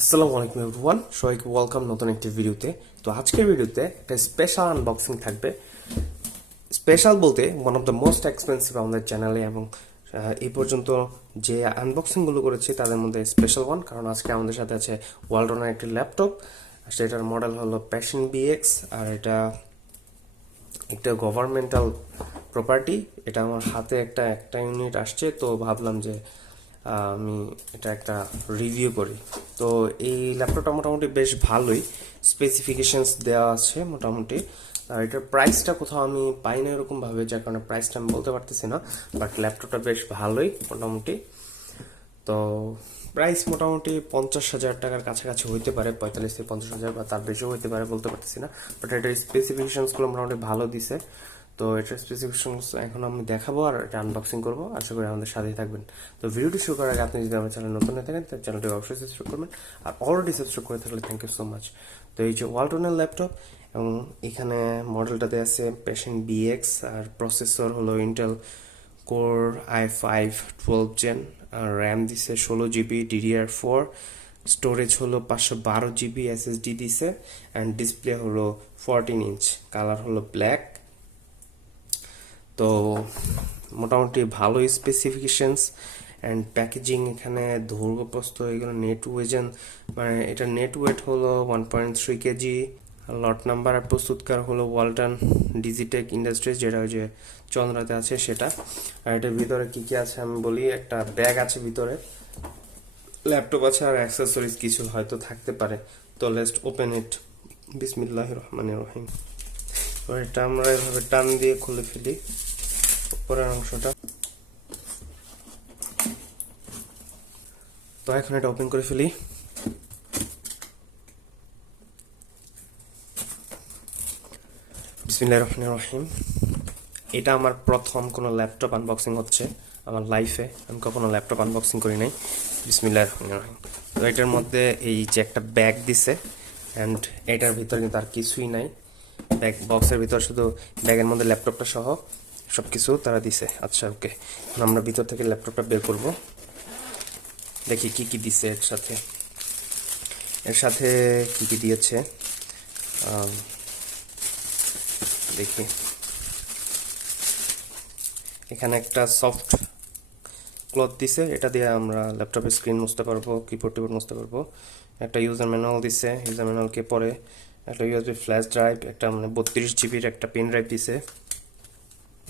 আসসালামু আলাইকুম এভরিওয়ান সবাইকে ওয়েলকাম নতুন একটি ভিডিওতে। তো আজকের ভিডিওতে একটা স্পেশাল আনবক্সিং থাকবে। স্পেশাল বলতে one of the most expensive আমাদের চ্যানেলে এবং এই পর্যন্ত যে আনবক্সিংগুলো করেছি, তাদের মধ্যে স্পেশাল ওয়ান কারণ আজকে আমাদের সাথে আছে ওয়ালটনের একটি ল্যাপটপ সেটার মডেল হলো প্যাশন বিএক্স আর এটা একটা গভর্নমেন্টাল প্রপার্টি এটা আমার হাতে একটা একটা ইউনিট আসছে, তো ভাবলাম যে আমি এটা একটা রিভিউ করি। তো এই ল্যাপটপটা মোটামুটি বেশ ভালোই। স্পেসিফিকেশনস দেওয়া আছে মোটামুটি। আর এটার প্রাইসটা কোথাও আমি পাই না এরকম ভাবে, যার কারণে প্রাইসটা আমি বলতে পারতেছি না। বাট ল্যাপটপটা বেশ ভালোই মোটামুটি। তো প্রাইস মোটামুটি পঞ্চাশ হাজার টাকার কাছাকাছি হইতে পারে, পঁয়তাল্লিশ থেকে পঞ্চাশ হাজার বা তার বেশিও হইতে পারে বলতে পারতেছি না। বাট এটার স্পেসিফিকেশনসগুলো মোটামুটি ভালো দিছে। তো এটার স্পেসিফিকেশনস এখন আমি দেখাবো আর এটা আনবক্সিং করব। আশা করি আমাদের সাথেই থাকবেন। তো ভিডিওটি শুরু করার আগে আপনি যদি আমার চ্যানেল নতুন হয়ে থাকেন তাহলে চ্যানেলটি অবশ্যই সাবস্ক্রাইব করবেন আর অলরেডি সাবস্ক্রাইব করে থাকলে থ্যাংক ইউ সো মাচ তো এই যে ওয়ালটনের ল্যাপটপ এবং এখানে মডেলটাতে আছে পেশেন্ট বিএক্স আর প্রসেসর হলো Intel core i five twelve gen R RAM দিছে ষোলো জিবি ডিডিআর ফোর স্টোরেজ হলো পাঁচশো বারো জিবি এসএসডি দিছে অ্যান্ড ডিসপ্লে হলো ফোরটিন ইঞ্চ কালার হলো ব্ল্যাক তো মোটামুটি ভালো স্পেসিফিকেশনস অ্যান্ড প্যাকেজিং এখানে দৈর্ঘ্যপ্রস্থ এগুলো নেট ওয়েজেন মানে এটা নেট ওয়েট হলো one point three KG lot number আর প্রস্তুতকার হলো ওয়ালটন ডিজিটেক ইন্ডাস্ট্রিজ যেটা ওই যে চন্দ্রাতে আছে সেটা। আর এটার ভিতরে কি কি আছে আমি বলি, একটা ব্যাগ আছে ভিতরে ল্যাপটপ আছে আর অ্যাক্সেসরিজ কিছু হয়তো থাকতে পারে। তো লেস্ট ওপেন ইট বিসমিল্লাহ রহমান রহিম। এটা আমরা এভাবে টান দিয়ে খুলে ফেলি উপরের অংশটা। তো এখন এটা ওপেন করে ফেলি। বিসমিল্লাহ রহমান রহিম। এটা আমার প্রথম কোনো ল্যাপটপ আনবক্সিং হচ্ছে। আমার লাইফে আমি কখনো ল্যাপটপ আনবক্সিং করি নাই। বিসমিল্লাহ রহমান রহিম। তো এটার মধ্যে এই যে একটা ব্যাগ দিছে অ্যান্ড এটার ভিতরে কিন্তু আর কিছুই নাই। ব্যাগ বক্সের ভিতর শুধু ব্যাগের মধ্যে ল্যাপটপটা সহ সব কিছু তারা দিছে। আচ্ছা ওকে আমরা ভিতর থেকে ল্যাপটপটা বের করব। দেখি কি কি দিছে এর সাথে। এর সাথে কি কি দিয়েছে? দেখি। এখানে একটা সফট ক্লথ দিছে, এটা দিয়ে আমরা ল্যাপটপের স্ক্রিন মুছতে পারব কিবোর্ড টিবোর্ড মুছতে পারব। একটা ইউজার ম্যানুয়াল দিছে ইউজার ম্যানুয়ালকে পরে একটা ইউএসবি ফ্ল্যাশ ড্রাইভ একটা মানে বত্রিশ জিবির একটা পেন ড্রাইভ দিছে।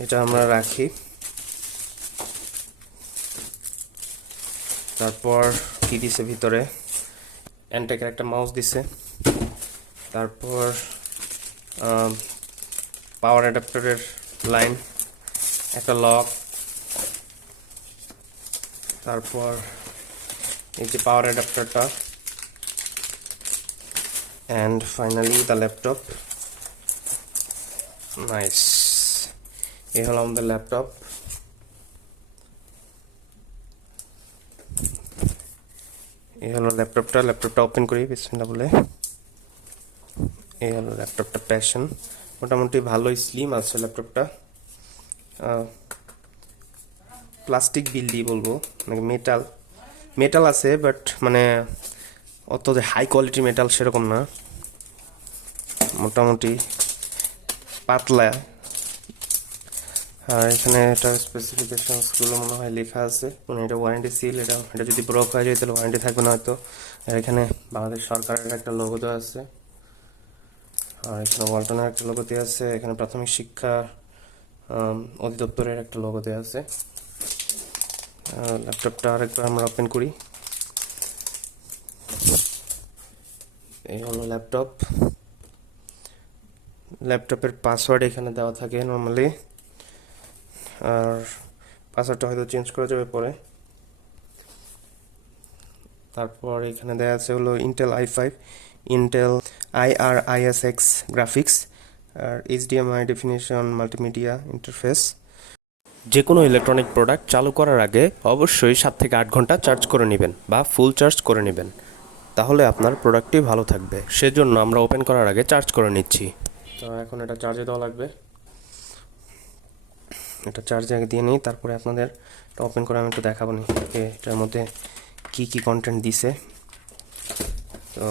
এটা আমরা রাখি। তারপর কি দিছে ভিতরে? অ্যান্টেকের একটা মাউস দিছে। তারপর পাওয়ার অ্যাডাপ্টারের লাইন একটা লক তারপর এই যে power অ্যাডাপ্টারটা and finally the laptop nice এই হলো আমাদের ল্যাপটপ এই হলো ল্যাপটপটা ল্যাপটপটা ওপেন করি, বিসমিল্লাহ বলে। এই হলো ল্যাপটপটা প্যাশন মোটামুটি ভালোই স্লিম আছে ল্যাপটপটা প্লাস্টিক বিল্ডি বলব মানে মেটাল মেটাল আছে বাট মানে অত যে হাই কোয়ালিটি মেটাল সেরকম না। মোটামুটি পাতলা। আর এখানে এটা স্পেসিফিকেশনসগুলো মনে হয় লেখা আছে। মানে এটা ওয়ারেন্টি সিল এটা এটা যদি ব্রক হয়ে যায় তাহলে ওয়ারেন্টি থাকবে না হয়তো। আর এখানে বাংলাদেশ সরকারের একটা লোগো দেওয়া আছে। আর এখানে ওয়ালটনের একটা লোগো দেওয়া আছে। এখানে প্রাথমিক শিক্ষা অধিদপ্তরের একটা লোগো দেওয়া আছে। ল্যাপটপটা আরেকবার আমরা ওপেন করি। এই হলো ল্যাপটপ ল্যাপটপের পাসওয়ার্ড এখানে দেওয়া থাকে নর্মালি আর পাসওয়ার্ডটা হয়তো চেঞ্জ করা যাবে পরে। তারপর এখানে দেওয়া আছে হলো Intel i five Intel i আর আইএসএক্স গ্রাফিক্স আর এইচডিএমআই ডেফিনেশন মাল্টিমিডিয়া ইন্টারফেস যে কোনো ইলেকট্রনিক প্রোডাক্ট চালু করার আগে অবশ্যই সাত থেকে আট ঘণ্টা চার্জ করে নেবেন বা ফুল চার্জ করে নেবেন। তাহলে আপনার প্রোডাক্টটি ভালো থাকবে। সেজন্য আমরা ওপেন করার আগে চার্জ করে নিচ্ছি। তো এখন এটা চার্জে দেওয়া লাগবে। এটা চার্জে আগে দিয়ে নিই, তারপরে আপনাদের এটা ওপেন করে আমি একটু দেখাবো নি এটার মধ্যে কি কি কন্টেন্ট দিছে। তো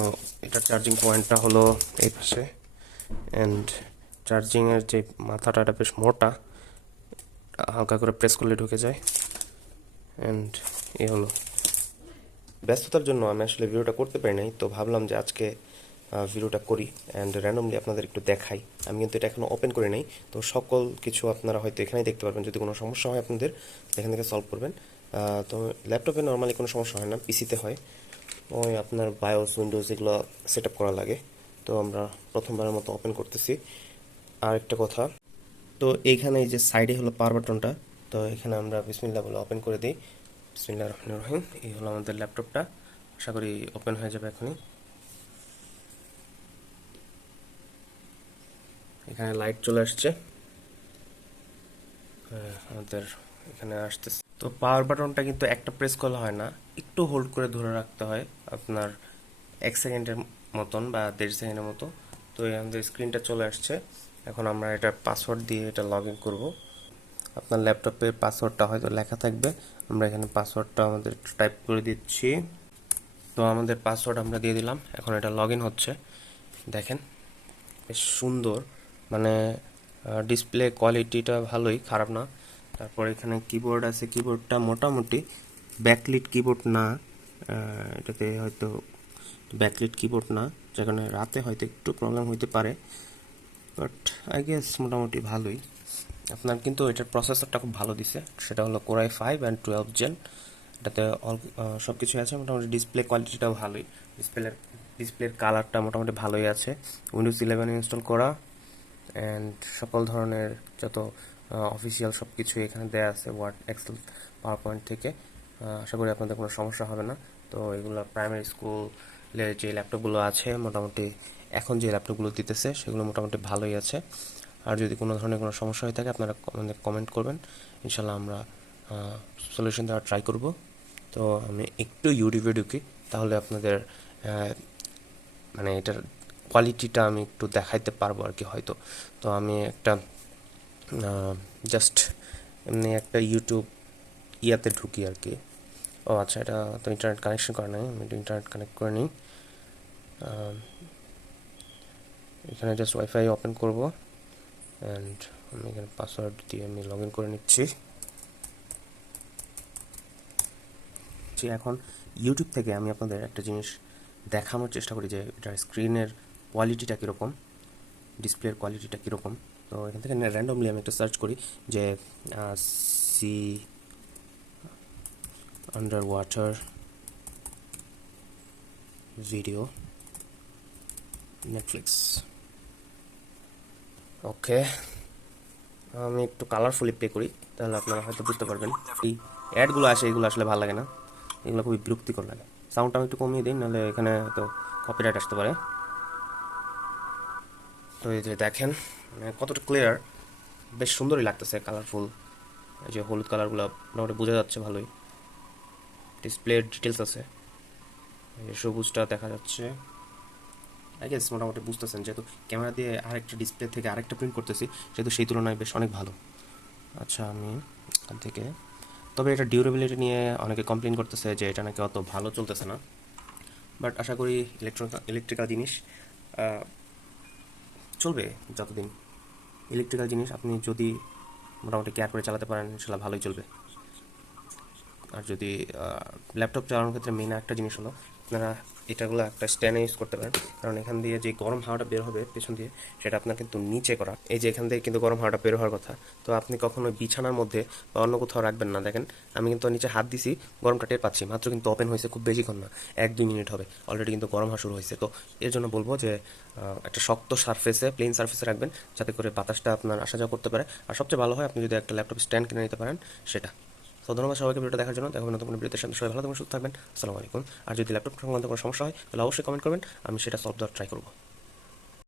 এটা চার্জিং পয়েন্টটা হলো এই পাশে। অ্যান্ড চার্জিংয়ের যে মাথাটা, এটা বেশ মোটা। হালকা করে প্রেস করলে ঢুকে যায়। অ্যান্ড এ হলো। ব্যস্ততার জন্য আমি আসলে ভিডিওটা করতে পারি নাই, তো ভাবলাম যে আজকে ভিডিওটা করি অ্যান্ড র্যান্ডমলি আপনাদের একটু দেখাই। আমি কিন্তু এটা এখনও ওপেন করি নাই, তো সকল কিছু আপনারা হয়তো এখানেই দেখতে পারবেন। যদি কোনো সমস্যা হয় আপনাদের, এখান থেকে সলভ করবেন। তো ল্যাপটপে নর্মালি কোনো সমস্যা হয় না পিসিতে হয়। ওই আপনার বায়োস উইন্ডোজ এগুলো সেট করা লাগে। তো আমরা প্রথমবারের মতো ওপেন করতেছি। আর একটা কথা, তো এইখানে এই যে সাইডে হলো পাওয়ার বাটনটা তো এখানে আমরা বিসমিল্লাহ বলে ওপেন করে দিই। বিসমিল্লাহ রহমান রহিম। এই হলো আমাদের ল্যাপটপটা। আশা করি ওপেন হয়ে যাবে এখনই। এখানে লাইট চলে আসছে। আমাদের এখানে আসতেছে। তো পাওয়ার বাটনটা কিন্তু একটা প্রেস করলে হয় না। একটু হোল্ড করে ধরে রাখতে হয় আপনার এক সেকেন্ডের মতন বা দেড় সেকেন্ডের মতো। তো আমাদের স্ক্রিনটা চলে আসছে। এখন আমরা এটা পাসওয়ার্ড দিয়ে এটা লগ ইন করব। আপনার ল্যাপটপের পাসওয়ার্ডটা হয়তো লেখা থাকবে। আমরা এখানে পাসওয়ার্ডটা আমাদের টাইপ করে দিচ্ছি। তো আমাদের পাসওয়ার্ড আমরা দিয়ে দিলাম। এখন এটা লগ হচ্ছে। দেখেন, বেশ সুন্দর। মানে ডিসপ্লে কোয়ালিটিটা ভালোই, খারাপ না। তারপর এখানে কিবোর্ড আছে। কিবোর্ডটা মোটামুটি ব্যাকলিট কিবোর্ড না। এটাতে হয়তো ব্যাকলিট কিবোর্ড না। যেখানে রাতে হয়তো একটু প্রবলেম হইতে পারে। বাট আই গেস মোটামুটি ভালোই। আপনার কিন্তু এটার প্রসেসরটা খুব ভালো দিছে। সেটা হলো core i five and twelve gen এটাতে অল সব কিছুই আছে। মোটামুটি ডিসপ্লে কোয়ালিটিটাও ভালোই। ডিসপ্লের ডিসপ্লের কালারটা মোটামুটি ভালোই আছে। উইন্ডোজ ইলেভেন ইনস্টল করা। অ্যান্ড সকল ধরনের যত অফিসিয়াল সব কিছু এখানে দেওয়া আছে ওয়ার্ড এক্সেল পাওয়ার পয়েন্ট থেকে আশা করি আপনাদের কোনো সমস্যা হবে না। তো এগুলো প্রাইমারি স্কুলের যে ল্যাপটপগুলো আছে, মোটামুটি এখন যে ল্যাপটপগুলো দিতেছে, সেগুলো মোটামুটি ভালোই আছে। আর যদি কোনো ধরনের কোনো সমস্যা হয়ে থাকে, আপনারা আমাদের কমেন্ট করবেন। ইনশাল্লাহ আমরা সলিউশন দেওয়ার ট্রাই করব। তো আমি একটু ইউটিউবে ঢুকি, তাহলে আপনাদের মানে এটার কোয়ালিটিটা আমি একটু দেখাইতে পারব আর কি হয়তো। তো আমি একটা জাস্ট এমনি একটা ইউটিউব ইয়াতে ঢুকি আর কি। ও আচ্ছা এটা তো ইন্টারনেট কানেকশন করা নাই, আমি একটু ইন্টারনেট কানেক্ট করে নিই। এখানে জাস্ট ওয়াইফাই ওপেন করব। অ্যান্ড আমি এখানে পাসওয়ার্ড দিয়ে আমি লগ ইন করে নিচ্ছি। জি, এখন ইউটিউব থেকে আমি আপনাদের একটা জিনিস দেখানোর চেষ্টা করি যে এটার স্ক্রিনের কোয়ালিটিটা কীরকম ডিসপ্লের কোয়ালিটিটা কীরকম। তো এখান থেকে র্যান্ডমলি আমি একটা সার্চ করি যে sea under water video Netflix okay আমি একটু কালারফুলি প্লে করি, তাহলে আপনারা হয়তো বুঝতে পারবেন। এই অ্যাডগুলো আসে, এগুলো আসলে ভালো লাগে না। এগুলো খুবই বিরক্তিকর লাগে। সাউন্ডটা আমি একটু কমিয়ে দিই, নাহলে এখানে তো কপিরাইট আসতে পারে। তো এই যে দেখেন মানে কতটা ক্লিয়ার বেশ সুন্দরই লাগতেছে কালারফুল এই যে হলুদ কালারগুলো মোটামুটি বোঝা যাচ্ছে ভালোই। ডিসপ্লের ডিটেলস আছে। এই সবুজটা দেখা যাচ্ছে। আই গেস মোটামুটি বুঝতেছেন, যেহেতু ক্যামেরা দিয়ে আরেকটা ডিসপ্লে থেকে আরেকটা প্রিন্ট করতেছি, সেহেতু সেই তুলনায় বেশ অনেক ভালো। আচ্ছা আমি এখান থেকে, তবে এটা ডিউরেবিলিটি নিয়ে অনেকে কমপ্লেন করতেছে যে এটা নাকি অত ভালো চলতেছে না। বাট আশা করি ইলেকট্রনিক ইলেকট্রিক্যাল জিনিস চলবে যতদিন। ইলেকট্রিক্যাল জিনিস আপনি যদি মোটামুটি কেয়ার করে চালাতে পারেন সেটা ভালোই চলবে। আর যদি ল্যাপটপ চালানোর ক্ষেত্রে মেন একটা জিনিস হলো, আপনারা এটাগুলো একটা স্ট্যান্ডে ইউজ করতে পারেন। কারণ এখান দিয়ে যে গরম হাওয়াটা বের হবে, পেছন দিয়ে, সেটা আপনার কিন্তু নিচে করা। এই যে এখান থেকে কিন্তু গরম হাওয়াটা বের হওয়ার কথা। তো আপনি কখনো বিছানার মধ্যে বা অন্য কোথাও রাখবেন না। দেখেন, আমি কিন্তু নিচে হাত দিছি, গরমটা টের পাচ্ছি। মাত্র কিন্তু ওপেন হয়েছে, খুব বেশিক্ষণ না, এক দুই মিনিট হবে। অলরেডি কিন্তু গরম হওয়া শুরু হয়েছে। তো এর জন্য বলব যে একটা শক্ত সারফেসে প্লেন সারফেসে রাখবেন, যাতে করে বাতাসটা আপনার আসা যাওয়া করতে পারে। আর সবচেয়ে ভালো হয়, আপনি যদি একটা ল্যাপটপ স্ট্যান্ড কিনে নিতে পারেন, সেটা। তো ধন্যবাদ সবাইকে ভিডিওটা দেখার জন্য। দেখা নতুন ভিডিওতে। সাথে সবাই ভালো থাকবেন, সুস্থ থাকবেন। আসসালামু আলাইকুম। আর যদি ল্যাপটপ সংক্রান্ত কোনো সমস্যা হয়, তাহলে অবশ্যই কমেন্ট করবেন। আমি সেটা সলভ দেওয়ার ট্রাই করব।